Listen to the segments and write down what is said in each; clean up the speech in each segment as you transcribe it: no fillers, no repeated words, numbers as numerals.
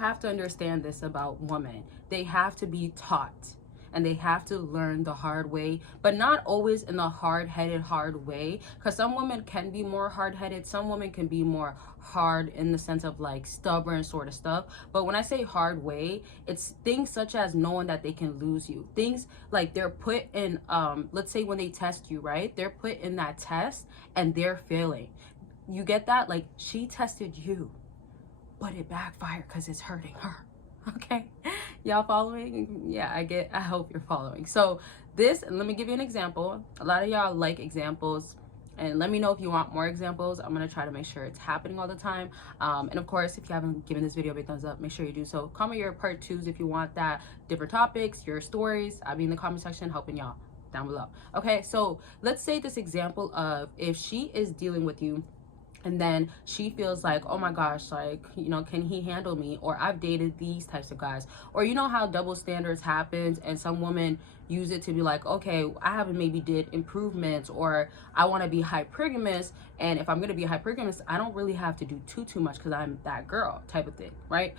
Have to understand this about women. They have to be taught and they have to learn the hard way, but not always in the hard-headed hard way, because some women can be more hard-headed, some women can be more hard in the sense of like stubborn sort of stuff. But when I say hard way, it's things such as knowing that they can lose you, things like they're put in let's say when they test you, right, they're put in that test and they're failing. You get that? Like, she tested you, but it backfired because it's hurting her. Okay, y'all following? Yeah, I hope you're following. So this, let me give you an example. A lot of y'all like examples, and let me know if you want more examples. I'm gonna try to make sure it's happening all the time. And of course, if you haven't given this video a big thumbs up, make sure you do so. Comment your part 2s if you want that, different topics, your stories. I'll be in the comment section helping y'all down below. Okay, so let's say this example of if she is dealing with you and then she feels like, oh my gosh, like, you know, can he handle me? Or I've dated these types of guys. Or you know how double standards happens and some women use it to be like, okay, I haven't maybe did improvements, or I want to be hypergamous, and if I'm going to be hypergamous, I don't really have to do too much because I'm that girl type of thing, right?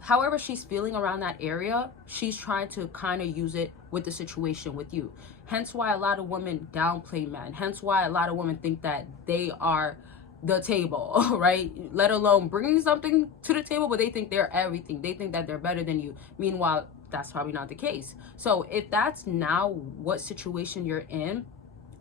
However she's feeling around that area, she's trying to kind of use it with the situation with you. Hence why a lot of women downplay men. Hence why a lot of women think that they are the table, right? Let alone bringing something to the table, but they think they're everything. They think that they're better than you. Meanwhile, that's probably not the case. So if that's now what situation you're in,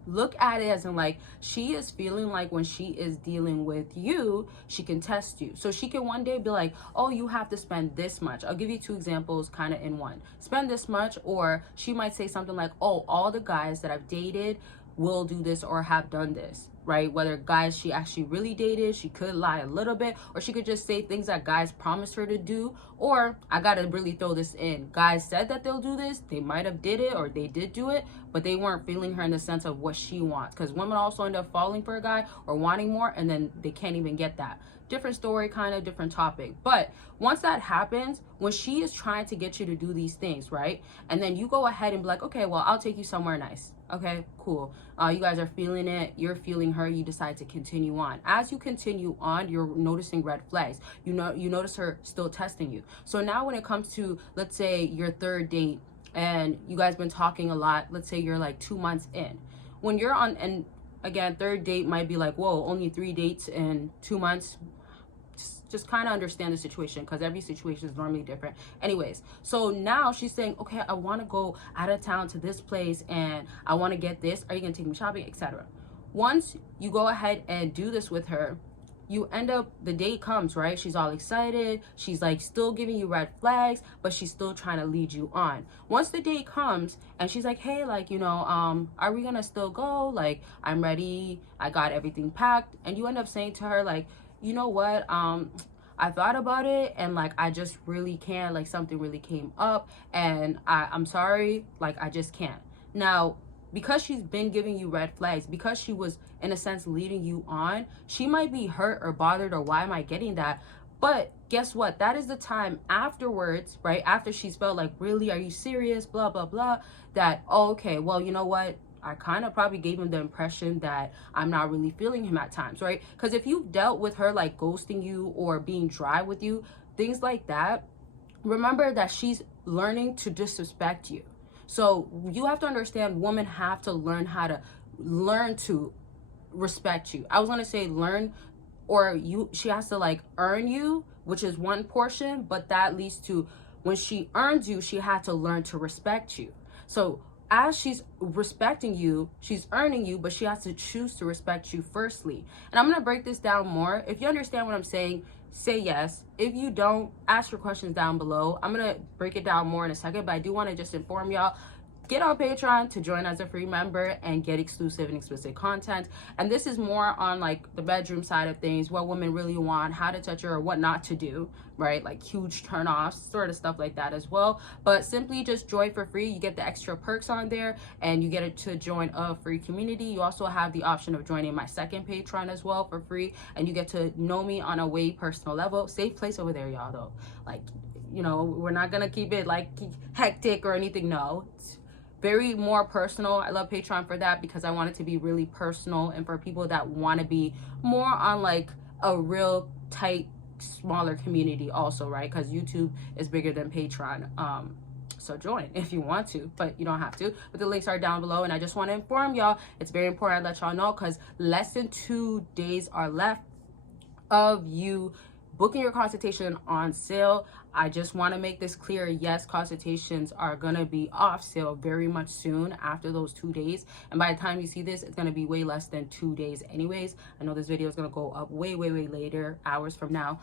look at it as in like, she is feeling like when she is dealing with you, she can test you. So she can one day be like, oh, you have to spend this much. I'll give you 2 examples kind of in one. Spend this much. Or she might say something like, oh, all the guys that I've dated will do this or have done this, right? Whether guys she actually really dated, she could lie a little bit, or she could just say things that guys promised her to do. Or I gotta really throw this in, guys said that they'll do this, they might have did it, or they did do it, but they weren't feeling her in the sense of what she wants, because women also end up falling for a guy or wanting more, and then they can't even get that. Different story, kind of different topic. But once that happens, when she is trying to get you to do these things, right, and then you go ahead and be like, okay, well, I'll take you somewhere nice. Okay, cool. You guys are feeling it, you're feeling her, you decide to continue on. As you continue on, you're noticing red flags. You notice her still testing you. So now when it comes to, let's say, your 3rd date, and you guys been talking a lot, let's say you're like 2 months in. When you're on, and again, 3rd date might be like, whoa, only 3 dates in 2 months. Just kind of understand the situation, because every situation is normally different. Anyways, so now she's saying, okay, I want to go out of town to this place and I want to get this. Are you going to take me shopping, etc.? Once you go ahead and do this with her, you end up, the date comes, right? She's all excited. She's like still giving you red flags, but she's still trying to lead you on. Once the date comes and she's like, hey, like, you know, are we going to still go? Like, I'm ready. I got everything packed. And you end up saying to her, like, you know what, I thought about it and like I just really can't, like something really came up and I'm sorry, like I just can't. Now, because she's been giving you red flags, because she was in a sense leading you on, she might be hurt or bothered, or why am I getting that? But guess what? That is the time afterwards, right? After she's felt like, really, are you serious? Blah, blah, blah. That, oh, okay, well, you know what? I kind of probably gave him the impression that I'm not really feeling him at times, right? Because if you've dealt with her like ghosting you or being dry with you, things like that, remember that she's learning to disrespect you. So you have to understand, women have to learn how to respect you. I was going to say learn, or she has to like earn you, which is one portion, but that leads to when she earns you, she had to learn to respect you. So as she's respecting you, she's earning you, but she has to choose to respect you firstly. And I'm going to break this down more. If you understand what I'm saying, say yes. If you don't, ask your questions down below. I'm going to break it down more in a second, but I do want to just inform y'all, get on Patreon to join as a free member and get exclusive and explicit content. And this is more on like the bedroom side of things, what women really want, how to touch her, or what not to do, right? Like huge turnoffs, sort of stuff like that as well. But simply just join for free. You get the extra perks on there, and you get it to join a free community. You also have the option of joining my second Patreon as well for free, and you get to know me on a way personal level. Safe place over there, y'all, though. Like, you know, we're not gonna keep it like hectic or anything. No, it's very more personal. I love Patreon for that, because I want it to be really personal and for people that want to be more on like a real tight smaller community also, right? Because YouTube is bigger than Patreon. So join if you want to, but you don't have to. But the links are down below, and I just want to inform y'all, it's very important I let y'all know, because less than 2 days are left of you booking your consultation on sale. I just want to make this clear. Yes, consultations are going to be off sale very much soon after those 2 days. And by the time you see this, it's going to be way less than 2 days anyways. I know this video is going to go up way later, hours from now.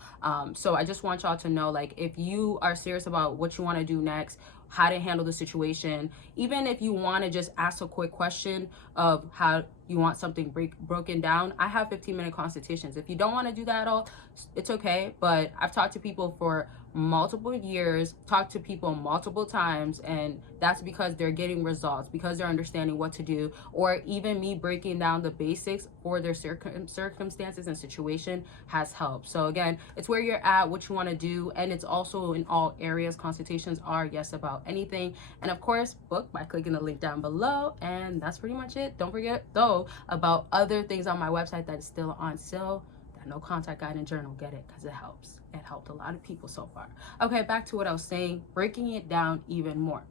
So I just want y'all to know, like, if you are serious about what you want to do next, how to handle the situation, even if you want to just ask a quick question of how you want something broken down, I have 15-minute consultations. If you don't want to do that at all, it's okay. But I've talked to people for multiple years, talked to people multiple times, and that's because they're getting results, because they're understanding what to do, or even me breaking down the basics for their circumstances and situation has helped. So again, it's where you're at, what you want to do, and it's also in all areas. Consultations are yes about anything. And of course, book by clicking the link down below. And that's pretty much it. Don't forget though about other things on my website that is still on sale. That no contact guide and journal. Get it, because it helps. It helped a lot of people so far. Okay, back to what I was saying, breaking it down even more.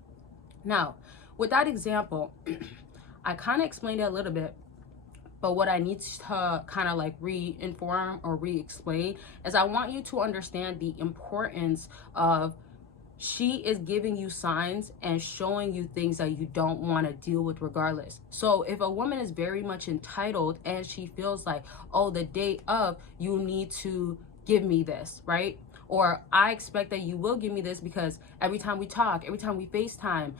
Now, with that example, I kind of explained it a little bit, but what I need to kind of like re-inform or re-explain is I want you to understand the importance of she is giving you signs and showing you things that you don't want to deal with regardless. So if a woman is very much entitled and she feels like, oh, the day of, you need to give me this, right? Or I expect that you will give me this because every time we talk, every time we FaceTime,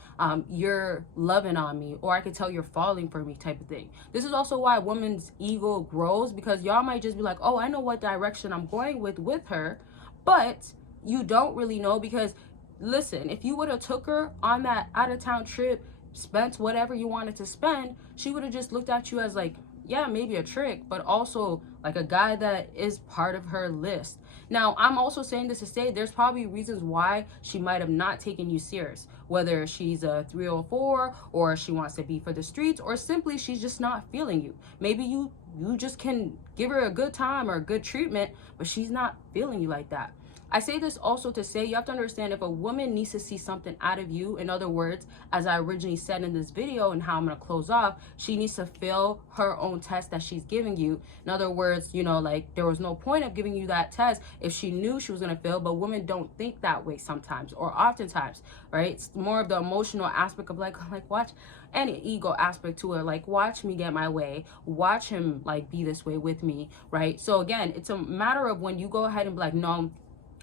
you're loving on me, or I can tell you're falling for me type of thing. This is also why women's ego grows, because y'all might just be like, oh, I know what direction I'm going with her, but you don't really know. Because listen, if you would have took her on that out-of-town trip, spent whatever you wanted to spend, she would have just looked at you as like, yeah, maybe a trick, but also like a guy that is part of her list. Now, I'm also saying this to say there's probably reasons why she might have not taken you serious, whether she's a 304 or she wants to be for the streets, or simply she's just not feeling you. Maybe you just can give her a good time or a good treatment, but she's not feeling you like that. I say this also to say you have to understand, if a woman needs to see something out of you, in other words, as I originally said in this video and how I'm going to close off, she needs to fail her own test that she's giving you. In other words, you know, like there was no point of giving you that test if she knew she was going to fail, but women don't think that way sometimes, or oftentimes, right? It's more of the emotional aspect of like watch, and an ego aspect to it, like watch me get my way, watch him like be this way with me, right? So again, it's a matter of when you go ahead and be like, no,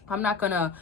I'm not gonna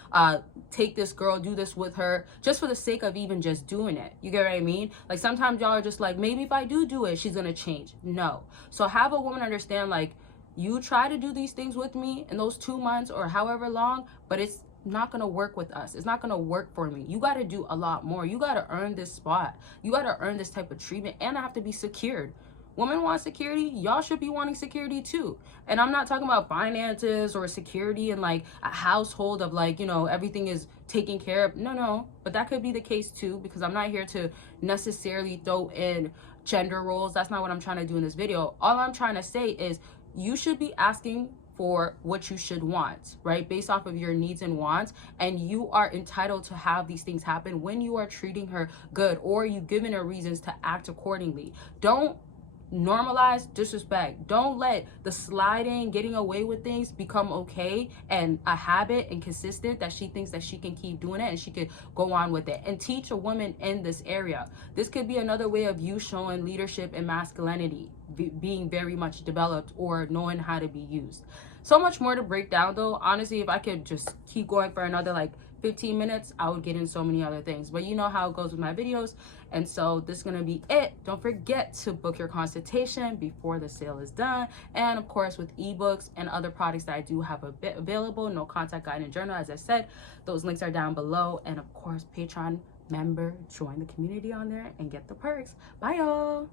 take this girl, do this with her just for the sake of even just doing it. You get what I mean? Like sometimes y'all are just like, maybe if I do it, she's gonna change. No. So have a woman understand, like, you try to do these things with me in those 2 months or however long, but it's not gonna work with us. It's not gonna work for me. You gotta do a lot more. You gotta earn this spot. You gotta earn this type of treatment, and I have to be secured. Women want security. Y'all should be wanting security too. And I'm not talking about finances or security and like a household of like, you know, everything is taken care of. No, but that could be the case too, because I'm not here to necessarily throw in gender roles. That's not what I'm trying to do in this video. All I'm trying to say is you should be asking for what you should want, right? Based off of your needs and wants. And you are entitled to have these things happen when you are treating her good, or you've given her reasons to act accordingly. Don't normalize disrespect. Don't let the sliding, getting away with things become okay and a habit and consistent that she thinks that she can keep doing it and she could go on with it. And teach a woman in this area. This could be another way of you showing leadership and masculinity, being very much developed or knowing how to be used. So much more to break down though. Honestly, if I could just keep going for another like 15 minutes, I would get in so many other things, but you know how it goes with my videos. And so this is gonna be it. Don't forget to book your consultation before the sale is done. And of course, with ebooks and other products that I do have a bit available, no contact guide and journal, as I said, those links are down below. And of course, Patreon member, join the community on there and get the perks. Bye y'all.